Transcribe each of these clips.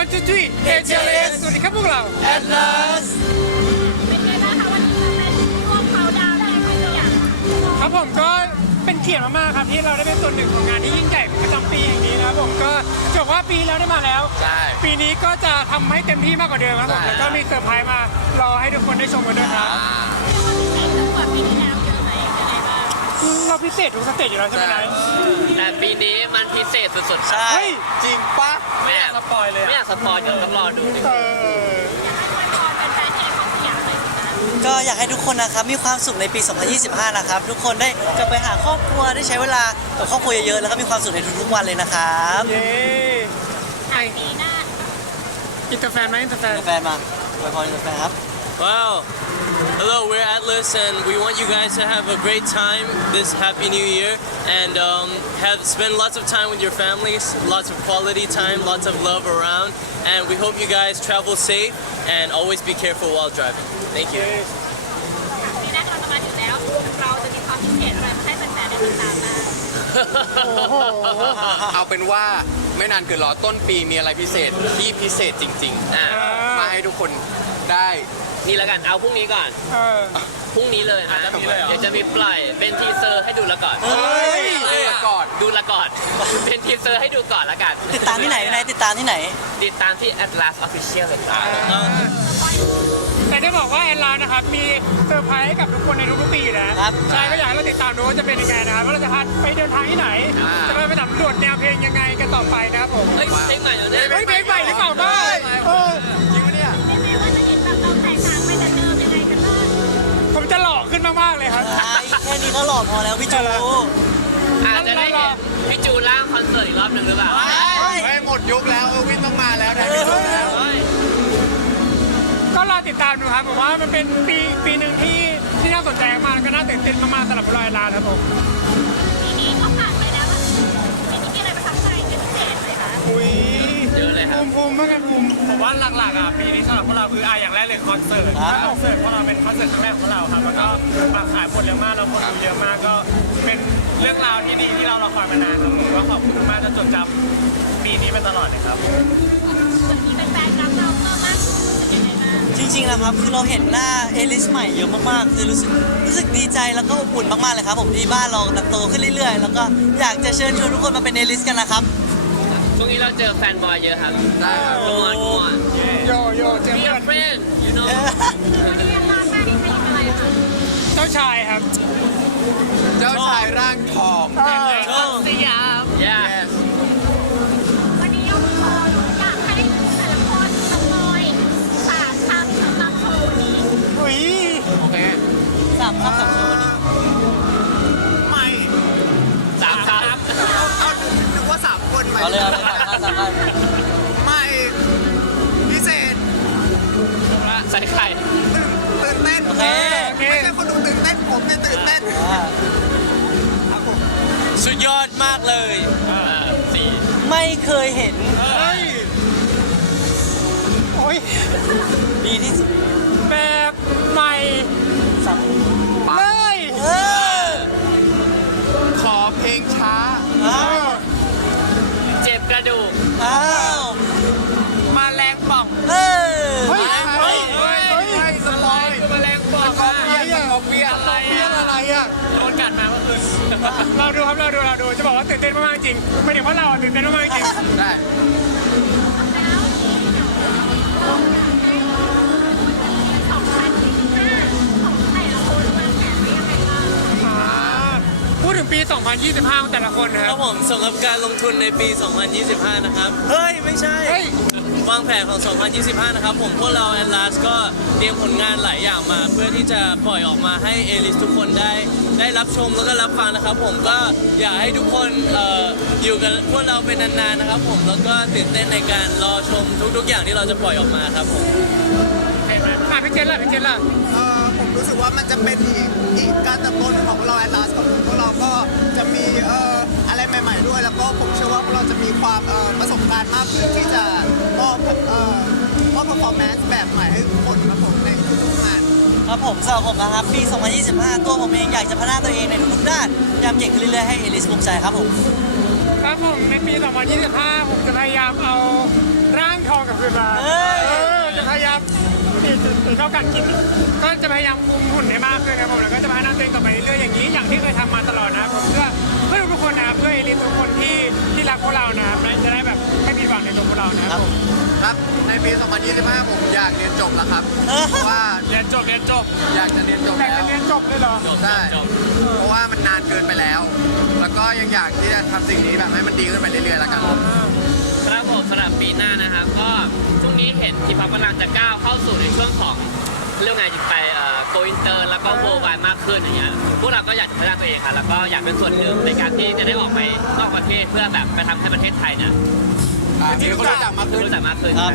one two three HLS สวัสดีครับพวกเรา Atlas เป็นไงบ้างคะวันนี้เป็นร่วมเขาดาวน์ได้ไหมตัวอย่างครับผมก็เป็นเกียรติมากๆครับที่เราได้เป็นส่วนหนึ่งของงานที่ยิ่งใหญ่ประจำปีอย่างนี้นะครับผมก็จะบอกว่าปีแล้วได้มาแล้ว ใช่ ปีนี้ก็จะทำให้เต็มที่มากกว่าเดิมครับผมใช่ แล้วก็มีเซอร์ไพรส์มารอให้ทุกคนได้ชมกันด้วยครับ เรียกว่าพิเศษกว่าปีที่แล้ว เราพิเศษทุกสเตจอยู่แล้วใช่ไหมนายแต่ปีนี้มันพิเศษสุดๆใช่เฮ้ยจริงปะไม่อยากสปอยเลยไม่อยากสปอยเดี๋ยวต้องรอดูเอออวยพรแฟนๆที่เขาสยามเลยนะก็อยากให้ทุกคนนะครับมีความสุขในปี 2025 นะครับ ทุกคนได้กลับไปหาครอบครัวได้ใช้เวลากับครอบครัวเยอะๆแล้วก็มีความสุขในทุกๆวันเลยนะครับเย้ไอปีหน้าอินเตอร์แฟนไหมอินเตอร์แฟนแฟนมาไปพรแฟนครับ Wow. Hello, we're Atlas, and we want you guys to have a great time this Happy New Year, and um, have spend lots of time with your families, lots of quality time, lots of love around, and we hope you guys travel safe and always be careful while driving. Thank you. ปีหน้าเราจะมาถึงแล้ว เราจะมีความพิเศษอะไรมาให้แฟนๆได้ติดตามบ้าง เอาเป็นว่าไม่นานเกินรอต้นปีมีอะไรพิเศษที่พิเศษจริง อ่ะ ๆ มาให้ทุกคนได้ นี่แล้วกันเอาพรุ่งนี้ก่อนเออ พรุ่งนี้เลยนะเดี๋ยวจะมีปล่อยเป็นทีเซอร์ให้ดูละก่อนเฮ้ยดูละก่อน ดูละก่อน เป็นทีเซอร์ให้ดูก่อนละกันติดตามที่ไหนนายติดตามที่ไหน ติดตามที่ Atlas Official เลยครับแต่ได้บอกว่าแอนลานะครับ มีเซอร์ไพรส์ให้กับทุกคนในทุกๆปีอยู่แล้วครับ ใช่ก็อยากให้เราติดตามดูว่าจะเป็นยังไงนะครับว่าเราจะพาไปเดินทางที่ไหนอ่าจะไปสำรวจแนวเพลงยังไงกันต่อไปนะครับผม เฮ้ยเพลงใหม่เหรอเนี่ย เฮ้ยเพลง พอแล้วพี่จูอาจจะได้เห็นพี่จูร่างคอนเสิร์ตอีกรอบหนึ่งหรือเปล่าเฮ้ยหมดยุคแล้วเออวินต้องมาแล้วนะเฮ้ยก็รอติดตามดูครับผมว่ามันเป็นปีปีหนึ่งที่ที่น่าสนใจมากแล้วก็น่าตื่นเต้นมากๆสำหรับรอยลานครับผม บมิภูมิมากกันภูมิผมว่าหลักๆอะปีนี้สำหรับพวกเราคืออะอย่างแรกเลยคอนเสิร์ตครับคอนเสิร์ตพวกเราเป็นคอนเสิร์ตครั้งแรกของเราครับแล้วก็มาขายผลเร็วมากแล้วคนดูเยอะมากก็เป็นเรื่องราวที่ดีที่เรารอคอยมานานครับผมก็ขอบคุณมากจะจดจำปีนี้ไปตลอดเลยครับวันนี้เป็นแฟนรับเราเพิ่มมากขึ้นรู้สึกยังไงบ้างจริงๆนะครับคือเราเห็นหน้าเอลิสใหม่เยอะมากๆคือรู้สึกรู้สึกดีใจแล้วก็อบอุ่นมากๆเลยครับผมที่บ้านเราโตขึ้นเรื่อยๆ แล้วก็อยากจะเชิญชวนทุกคนมาเป็นเอลิสกันนะครับ ช่วงนี้เราเจอแฟนบอยเยอะครับได้ครับ Come on come on โยโย่เจอ Be เพื่อ a น friend you know วันนี้ยังมาแม่ที่เป็นอะไรคะเจ้าชายครับ เจ้าชายร่างทองเออสยาม yeah yes วันนี้เราขออยากให้แต่ละคนสปอยสามคำสำหรับโชว์นี้ อุ้ยโอเค สามคำสามโช เอาเลยเอาเลยสามคำสามคำไม่พิเศษำใส่ไข่ตื่นเต้นโอเค ไม่ใช่คนดูตื่นเต้นผมเนี่ยตื่นเต้นอ่าสุดยอดมากเลย สี่ไม่เคยเห็นเฮ้ยโอ้ยดีที่สุดแบบใหม่สา ดูเราดูจะบอกว่าตื่นเต้นมากๆจริงไม่ถึงว่าเราอะตื่นเต้นมากๆจริงได้แล้วสองพันยี่สิบห้าของแต่ละคนวางแผนไว้ยังไงบ้างอ่าพูดถึงปี 2025ของแต่ละคนนะคครัรับบผมสำหรับการลงทุนในปี 2025 นะครับ เฮ้ย ไม่ใช่ เฮ้ยวางแผนของ 2025 นะครับ ผมพวกเราแอนลาสก็เตรียมผลงานหลายอย่างมา เพื่อที่จะปล่อยออกมาให้เอลิสทุกคนได้ ได้รับชมแล้วก็รับฟังนะครับ ผมก็อยากให้ทุกคนเอ่ออยู่กับพวกเราเป็นนานๆนะครับ ผมแล้วก็ตื่นเต้นในการรอชมทุกๆ อย่างที่เราจะปล่อยออกมาครับผมอะพี่เจนล่ะพี่เจนล่ะเอ่อผมรู้สึกว่ามันจะเป็นอีกอีกการเติบโตหนึ่งของพวกเราแอตลาสของพวกเราก็จะมีเอ่ออะไรใหม่ ๆ ด้วย แล้วก็ผมเชื่อว่าพวกเราจะมีความเอ่อประสบการณ์มากขึ้นที่จะมอบเอ่อมอบ performance แบบใหม่ให้ทุกคนครับผมในทุกๆงาน ครับผมสำหรับผมนะครับปี 2025 ตัวผมเองอยากจะพัฒนาตัวเองในทุกๆด้านพยายามเก่งขึ้นเรื่อยๆให้เอลิสภูมิใจครับผมครับผมในปี 2025 ผมจะพยายามเอาร่างทองกลับคืนมาเฮ้ยเออจะพยายามติดติดเท่ากันกิน ก็จะพยายามคุมหุ่นให้มากขึ้นนะครับผมแล้วก็จะพัฒนาตัวเองต่อไปเรื่อยๆอย่างนี้อย่างที่เคยทำมาตลอดนะครับผมเพื่อเพื่อทุกคนนะครับเพื่อเอลิททุกคนที่ที่รักพวกเรานะครับและจะได้แบบไม่ผิดหวังในตัวพวกเรานะครับผม ครับ ในปี 2025 ผมอยากเรียนจบแล้วครับ เพราะว่าเรียนจบเรียนจบอยากจะเรียนจบอยากแล้จะว เรียนจบเลยเหรอใช่เพราะว่ามันนานเกินไปแล้ว แล้วก็ยังอยากที่จะทำสิ่งนี้แบบให้มันดีขึ้นไปเรื่อยๆแล้วกัน ครับผมสำหรับปีหน้านะครับ ก็ช่วงนี้เห็นทีพับกำลังจะก้าวเข้าสู่ในช่วงของเรื่องไงจะไปโกอินเตอร์แล้วก็โววายมากขึ้นอย่างเงี้ยพวกเราก็อยากจะพัฒนาตัวเองครับแล้วก็อยากเป็นส่วนหนึ่งในการที่จะได้ออกไปนอกประเทศเพื่อแบบไปทำให้ประเทศไทยเนี่ย อ่ามีคนรู้จักมากขึ้นรู้จักมากขึ้นครับ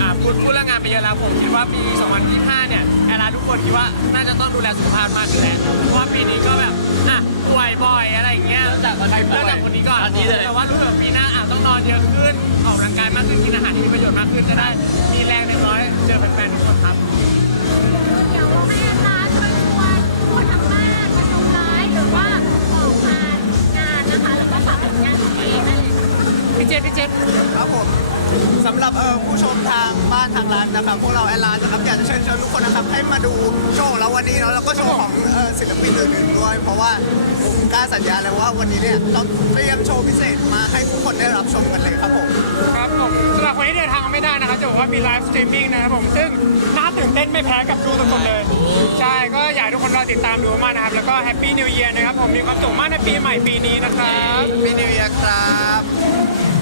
อ่าพูดพูดเรื่องงานไปเยอะแล้วผมคิดว่าปี 2025 เนี่ยแอลาทุกคนคิดว่าน่าจะต้องดูแลสุขภาพมากขึ้นแหละเพราะว่าปีนี้ก็แบบอะป่วยบ่อยอะไรอย่างเงี้ยเริ่มจากคนไหนป่วยเริ่มจากคนนี้ก่อนอันนี้เลย แต่ว่ารู้สึกว่าปีหน้าอาจต้องนอนเยอะขึ้นออกกำลังกายมากขึ้นกินอาหารที่มีประโยชน์มากขึ้นจะได้มีแรงในร้อยเจอแฟนๆทุกคนครับ เหรับเออผู้ชมทางบ้านทางร้านนะครับพวกเราแอลลานนะครับอยากจะเชิญชวนทุกคนนะครับให้มาดูโชว์ของเราวันนี้เนาะแล้วก็โชว์ของเออศิลปินอื่นๆด้วย เพราะว่าผมกล้าสัญญาเลยว่าวันนี้เนี่ยเราเตรียมโชว์พิเศษมาให้ทุกคนได้รับชมกันเลยครับผมครับผมสำหรับคนที่เดินทางไม่ได้นะครับจะบอกว่ามีไลฟ์สตรีมมิ่งนะครับผมซึ่งน่าตื่นเต้นไม่แพ้กับดูสดๆเลย ใช่ก็อยากให้ทุกคนรอติดตามดูมากนะครับ แล้วก็แฮปปี้นิวเยียร์นะครับผมมีความสุขมากในปีใหม่ปีนี้นะครับ พี่นิวเยียร์ครับ